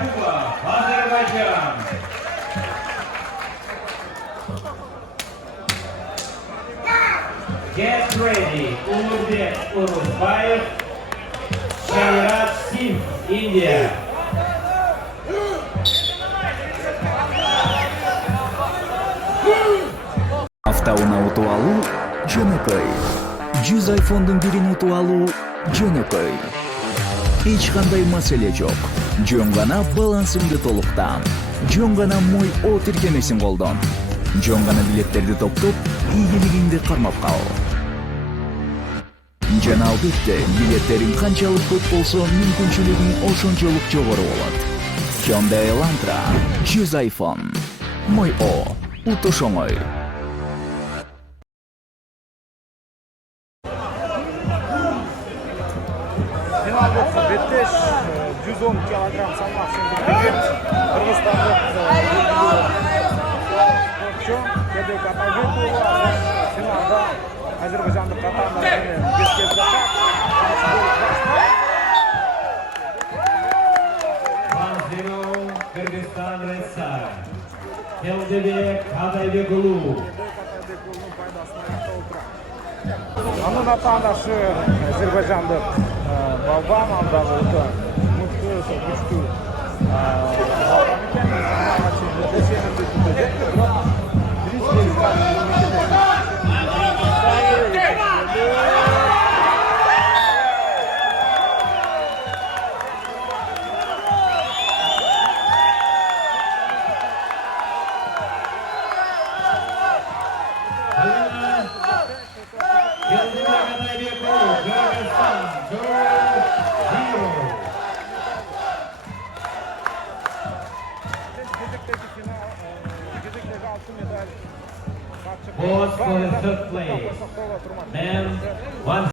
Yakubov, Azerbaijan. Get ready, Ulug'bek Urusbayev, Shayrat Singh, India. Автоуна утуп алуу жөнөкөй. 100 iPhone'дун бирин утуп алуу жөнөкөй. Эч кандай маселе жок. Жөн гана балансыңды толуктан. Жөн гана Мой О тиркемесин колдон. Жөн гана билеттерди топтоп, ийгилигиңди кармап кал. Жана албетте, билеттериң канчалык көп болсо, мүмкүнчүлүгүң ошончолук жогору болот. Hyundai Elantra 100 iPhone. Мой О утуш оңой. Final boksda Bettesh 110 kilogram salmoq sindirgan Qirg'izistonlik sportchi Kedek Atabekov finalda ozarbayjonlik qatorlarni beshketga 1-0 Kyrgyzstan Red Side. Keldebek Ataybekulu. Анын атаандашы азербайжандык Балбан алдағы өтө мыкты, күчтүү Keldebek Ataybekulu, Kyrgyzstan 2-0. Pause for the third play. Man, 1